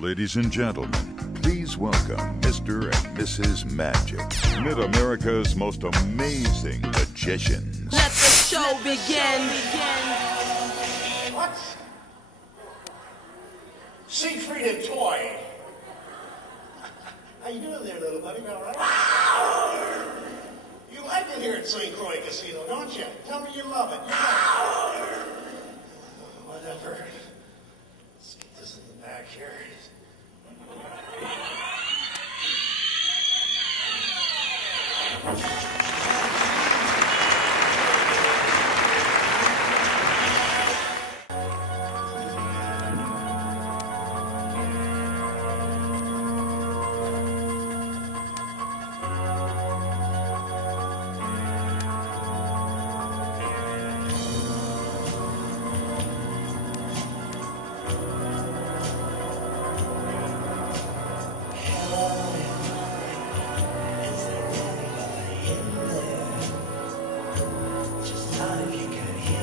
Ladies and gentlemen, please welcome Mr. and Mrs. Magic, Mid-America's most amazing magicians. Let the show begin. What? Siegfried and Toy. How you doing there, little buddy? All right? You like it here at St. Croix Casino, don't you? Tell me you love it. Whatever. Let's get this in the back here.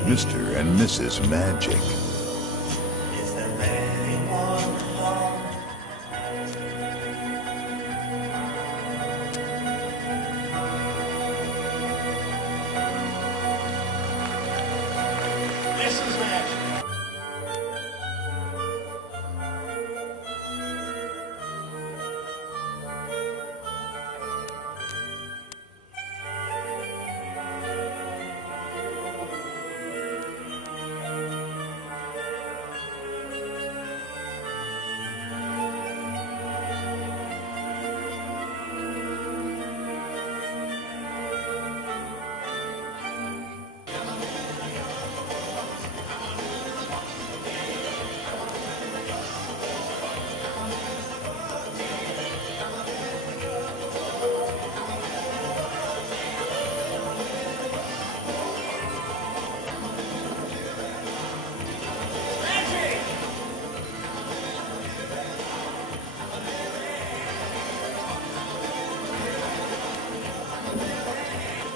Mr. and Mrs. Magic. Mrs. Magic.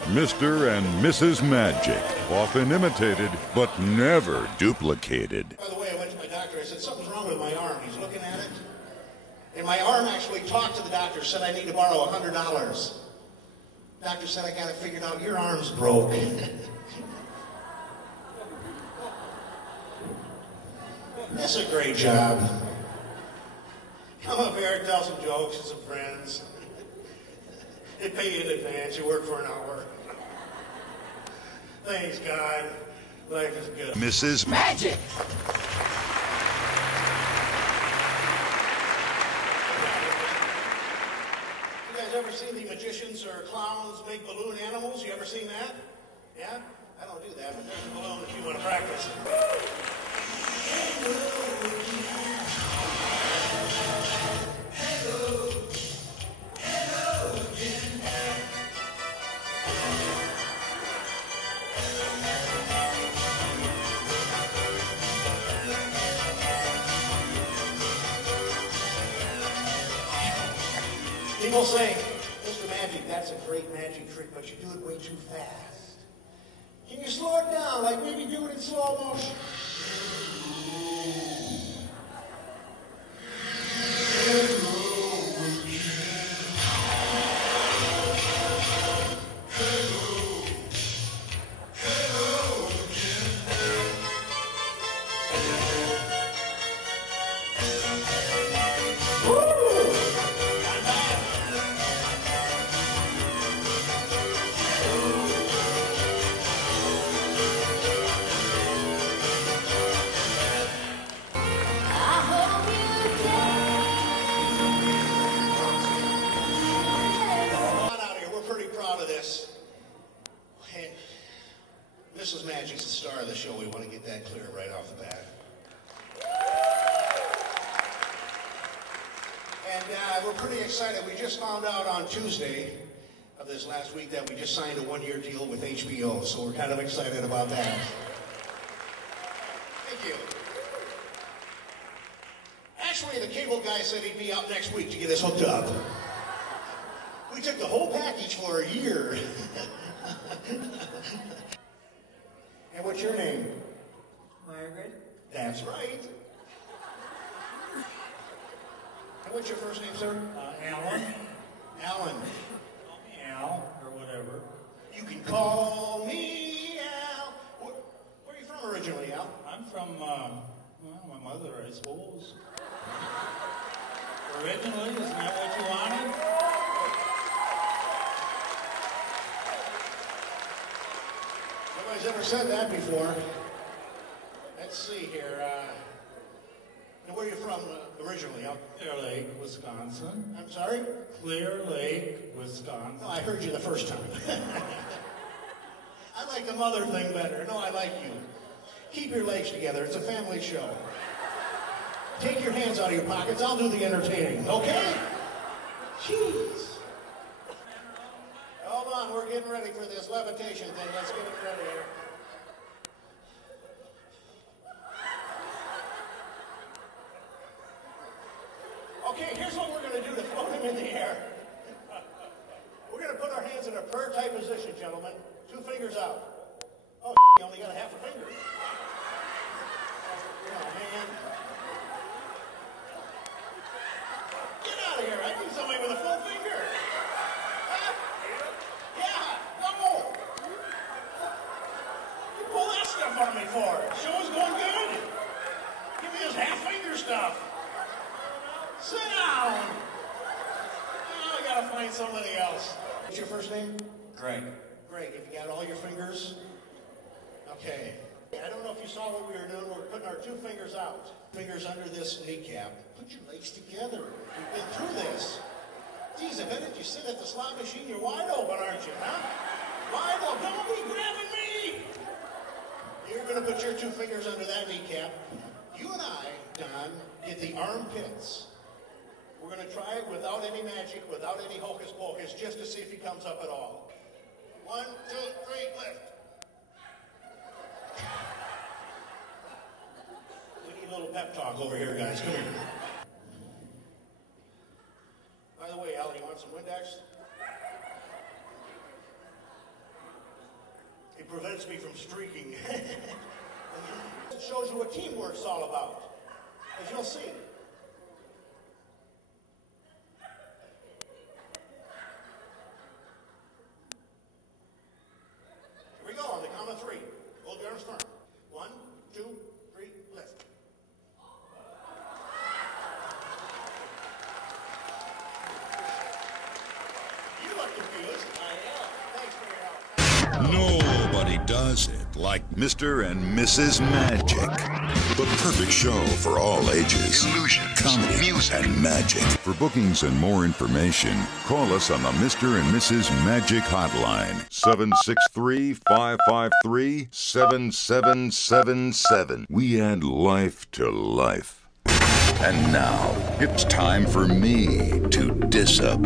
Mr. and Mrs. Magic, often imitated but never duplicated. By the way, I went to my doctor. I said, something's wrong with my arm. He's looking at it. And my arm actually talked to the doctor, said I need to borrow $100. Doctor said, I got it figured out. Your arm's broke. That's a great job. Come up here, tell some jokes to some friends. They pay you in advance. You work for an hour. Thanks, God. Life is good. Mrs. Magic. You guys ever seen the magicians or clowns make balloon animals? You ever seen that? Yeah? I don't do that, but there's a balloon if you want to practice. People say, Mr. Magic, that's a great magic trick, but you do it way too fast. Can you slow it down, like maybe do it in slow motion? Mrs. Magic's the star of the show. We want to get that clear right off the bat. And we're pretty excited. We just found out on Tuesday of this last week that we just signed a one-year deal with HBO, so we're kind of excited about that. Thank you. Actually, the cable guy said he'd be out next week to get us hooked up. We took the whole package for a year. And what's your name? Margaret. That's right. What's your first name, sir? Alan. Alan. Call me Al, or whatever. You can call me Al. Where are you from originally, Al? I'm from, well, my mother, I suppose. Originally, isn't that what you wanted? Nobody's ever said that before. Let's see here. Where are you from originally, Al? Clear Lake, Wisconsin. I'm sorry? Clear Lake, Wisconsin. No, I heard you the first time. I like the mother thing better. No, I like you. Keep your legs together. It's a family show. Take your hands out of your pockets. I'll do the entertaining, okay? Jeez. Hold on, we're getting ready for this levitation thing. Let's get it ready here. Okay, here's what we're going to do to float him in the air. We're going to put our hands in a prayer-type position, gentlemen. 2 fingers out. Oh, you only got a half a finger. Oh, man. Get out of here. I need somebody with a full finger. Huh? Yeah, no. You pull that stuff on me for? Show's going good. Give me this half-finger stuff. Sit down. Oh, I gotta find somebody else. What's your first name? Greg. Greg, have you got all your fingers? Okay. I don't know if you saw what we were doing. We're putting our 2 fingers out. Fingers under this kneecap. Put your legs together. We've been through this. Geez, I bet if you sit at the slot machine, you're wide open, aren't you, huh? Wide open. Don't be grabbing me. You're gonna put your 2 fingers under that kneecap. You and I, Don, get the armpits. We're going to try it without any magic, without any hocus pocus, just to see if he comes up at all. 1, 2, 3, lift. We need a little pep talk over here, guys. Come here. By the way, Al, you want some Windex? It prevents me from streaking. It shows you what teamwork's all about, as you'll see. Here we go on the count of 3. Hold your arms firm. 1, 2, 3, lift. You look confused. I am. Thanks for your help. Nobody does it like Mr. and Mrs. Magic. The perfect show for all ages. Illusion, comedy, music, and magic. For bookings and more information, call us on the Mr. and Mrs. Magic hotline. 763-553-7777. We add life to life. And now, it's time for me to diss up.